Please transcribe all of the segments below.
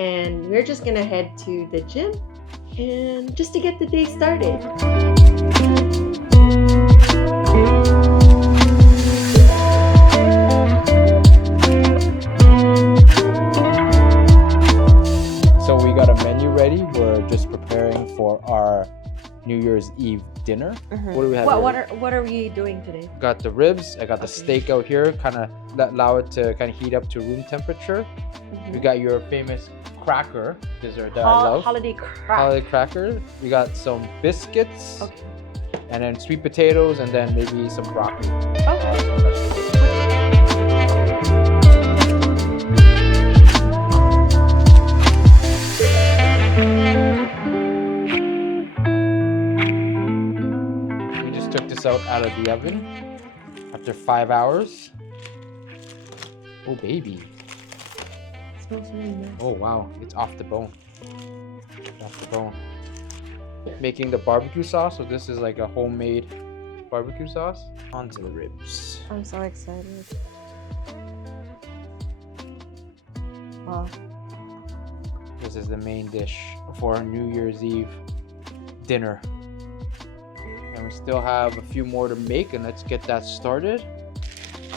and we're just gonna head to the gym and just to get the day started. So we got a menu ready. We're just preparing for our New Year's Eve dinner. Mm-hmm. What do we have? What are we doing today? Got the ribs. I got the steak out here. Kind of allow it to kind of heat up to room temperature. Mm-hmm. We got your famous cracker dessert that I love. Holiday cracker. We got some biscuits. Okay. And then sweet potatoes, and then maybe some broccoli. Okay. Took this out of the oven after 5 hours. Oh baby. It smells really nice. Oh wow, it's off the bone. Off the bone. Making the barbecue sauce, so this is like a homemade barbecue sauce. Onto the ribs. I'm so excited. Wow. This is the main dish for our New Year's Eve dinner. And we still have a few more to make, and let's get that started.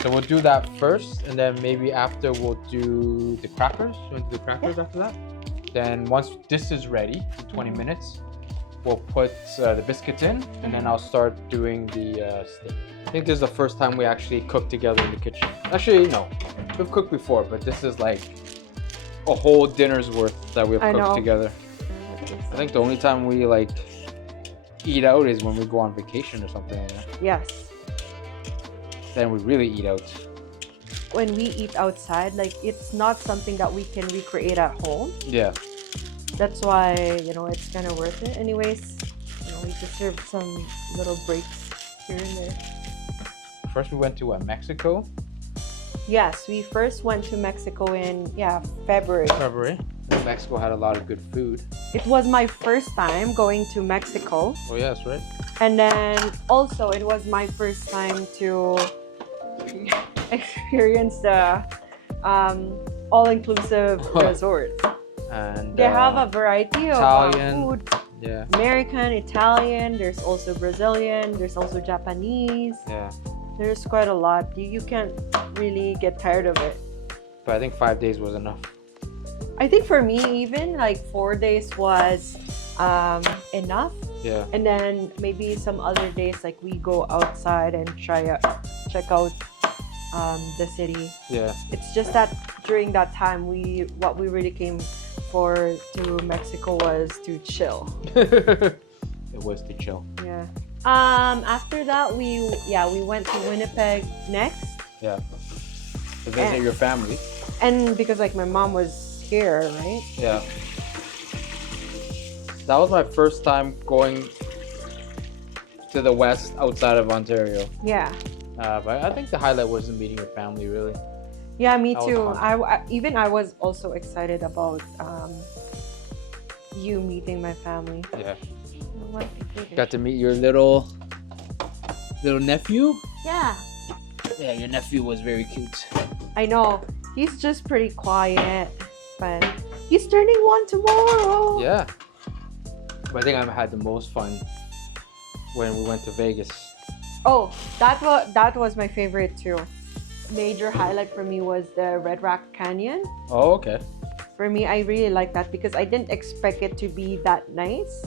So we'll do that first, and then maybe after we'll do the crackers. You want to do the crackers after that? Then once this is ready, in 20 minutes, we'll put the biscuits in, and then I'll start doing the steak. I think this is the first time we actually cook together in the kitchen. Actually, no, we've cooked before, but this is like a whole dinner's worth that we've cooked together. I think the only time we like eat out is when we go on vacation or something like that. Yes. Then we really eat out. When we eat outside, like it's not something that we can recreate at home. Yeah. That's why, it's kind of worth it. Anyways, we deserve some little breaks here and there. First we went to Mexico. Yes, we first went to Mexico in, February. Mexico had a lot of good food. It was my first time going to Mexico. Oh yes, right? And then also it was my first time to experience the all-inclusive resort. And they have a variety of food. Yeah. American, Italian, there's also Brazilian, there's also Japanese. Yeah. There's quite a lot. You can't really get tired of it. But I think 5 days was enough. I think for me, even like 4 days was enough. Yeah. And then maybe some other days, like we go outside and check out the city. Yeah. It's just that during that time, what we really came for to Mexico was to chill. It was to chill. Yeah. After that, we went to Winnipeg next. Yeah. To visit your family. And because like my mom was here, right? Yeah. That was my first time going to the west outside of Ontario. Yeah. But I think the highlight wasn't meeting your family, really. Yeah, me too. I was also excited about you meeting my family. Yeah. Got to meet your little nephew. Yeah. Yeah, your nephew was very cute. I know. He's just pretty quiet, but he's turning 1 tomorrow. Yeah. But I think I had the most fun when we went to Vegas. Oh, that was my favorite too. Major highlight for me was the Red Rock Canyon. Oh, okay. For me, I really like that because I didn't expect it to be that nice.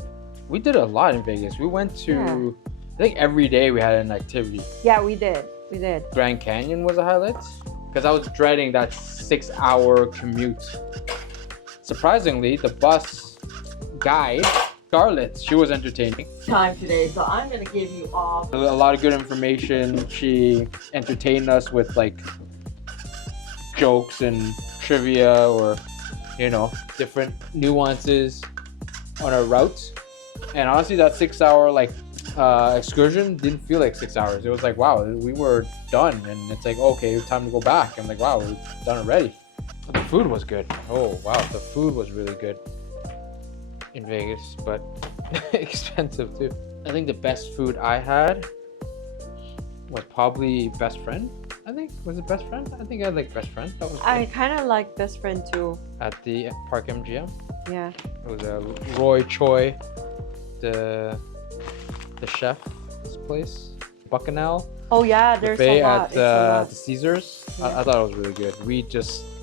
We did a lot in Vegas. We went to, I think every day we had an activity. Yeah, we did. Grand Canyon was a highlight because I was dreading that 6-hour commute. Surprisingly, the bus guide, Scarlett, she was entertaining. Time today, so I'm gonna give you all a lot of good information. She entertained us with like jokes and trivia or different nuances on our route. And honestly, that 6-hour excursion didn't feel like 6 hours. It was like, wow, we were done, and it's like, okay, time to go back. I'm like, wow, we're done already. But the food was good. Oh wow, the food was really good in Vegas, but expensive too. I think the best food I had was probably Best Friend. I think, was it Best Friend? I think I like Best Friend. That was I good. kind of like Best Friend too. At the Park MGM. Yeah. It was Roy Choi, the chef's place. Bacchanal. Oh yeah, there's Buffet a lot. at It's a lot. the Caesars. Yeah. I thought it was really good.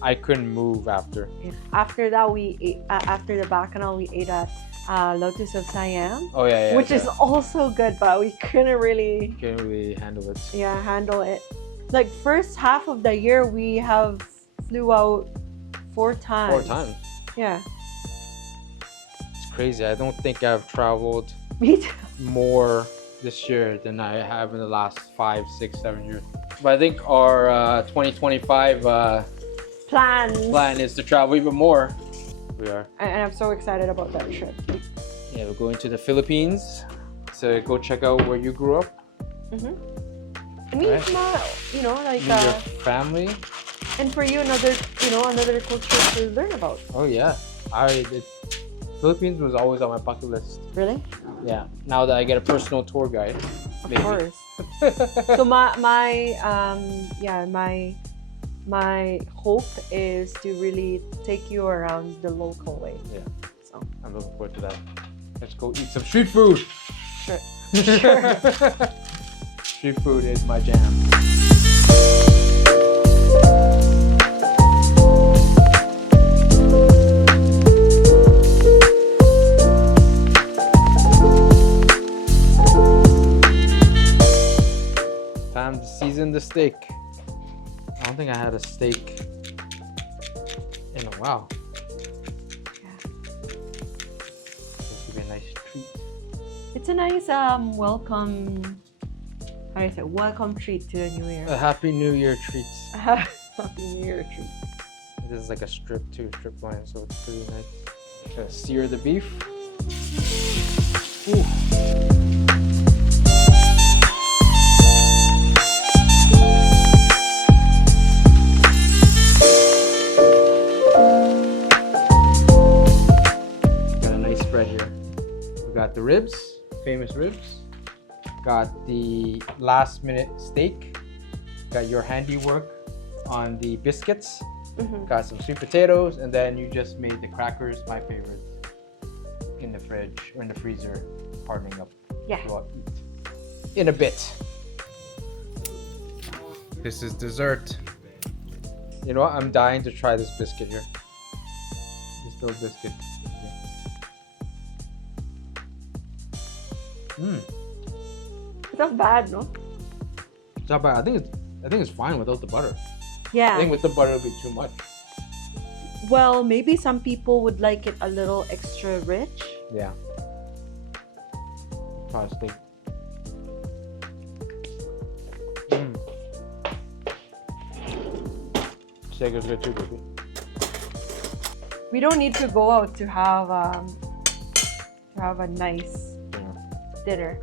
I couldn't move after. Yeah. After that, we ate, after the Bacchanal, we ate at Lotus of Siam, Oh yeah, which is also good, but we couldn't really, can't really handle it. handle it. Like first half of the year, we have flew out 4 times. 4 times. Yeah. It's crazy. I don't think I've traveled Me too. more this year than I have in the last 5, 6, 7 years. But I think our 2025 plan is to travel even more. We are. And I'm so excited about that trip. Yeah, we're going to the Philippines to go check out where you grew up. Mm-hmm. I mean, Right. like, Meet your family. and for you, another culture to learn about. Oh yeah, Philippines was always on my bucket list. Really? Yeah. Now that I get a personal tour guide. Of maybe. course. So my hope is to really take you around the local way. Yeah. So I'm looking forward to that. Let's go eat some street food. sure. Street food is my jam. Time to season the steak. I don't think I had a steak in a while. Yeah. This would be a nice treat. It's a nice welcome. How do you say? Welcome treat to the new year. A Happy New Year treats. Happy New Year treat. This is like a strip loin, so it's pretty nice. Gonna sear the beef. Ooh. Got a nice spread here. We got the ribs, famous ribs. Got the last minute steak. Got your handiwork on the biscuits. Mm-hmm. Got some sweet potatoes, and then you just made the crackers, my favorite, in the fridge or in the freezer, hardening up. Yeah. So I'll eat in a bit. This is dessert. You know what? I'm dying to try this biscuit here. This little biscuit. It's not bad, no? It's not bad. I think it's fine without the butter. Yeah. I think with the butter it'll be too much. Well, maybe some people would like it a little extra rich. Yeah. Probably steak. Steak is good too, baby. We don't need to go out to have a nice dinner.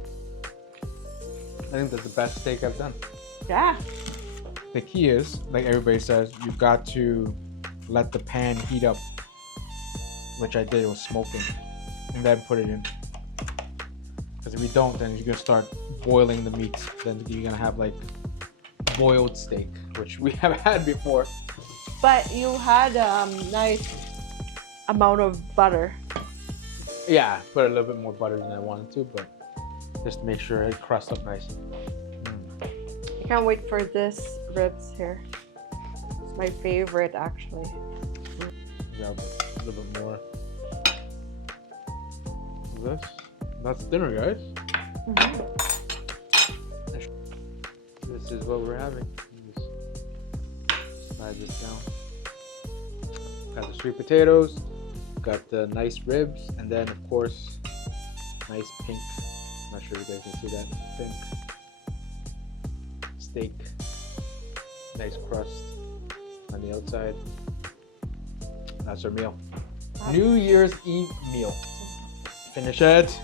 I think that's the best steak I've done. Yeah. The key is, like everybody says, you've got to let the pan heat up, which I did. It was smoking, and then put it in. Because if you don't, then you're gonna start boiling the meat. Then you're gonna have like boiled steak, which we have had before. But you had a nice amount of butter. Yeah, put a little bit more butter than I wanted to, but just to make sure it crusts up nice. I can't wait for this ribs here. It's my favorite, actually. Grab a little bit more of this. That's dinner, guys. Mm-hmm. This is what we're having. Just slide this down. Got the sweet potatoes, got the nice ribs, and then of course, nice pink. I'm not sure if you guys can see that pink steak. Nice crust on the outside. That's our meal. New Year's Eve meal. Finish it.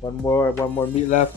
One more meat left.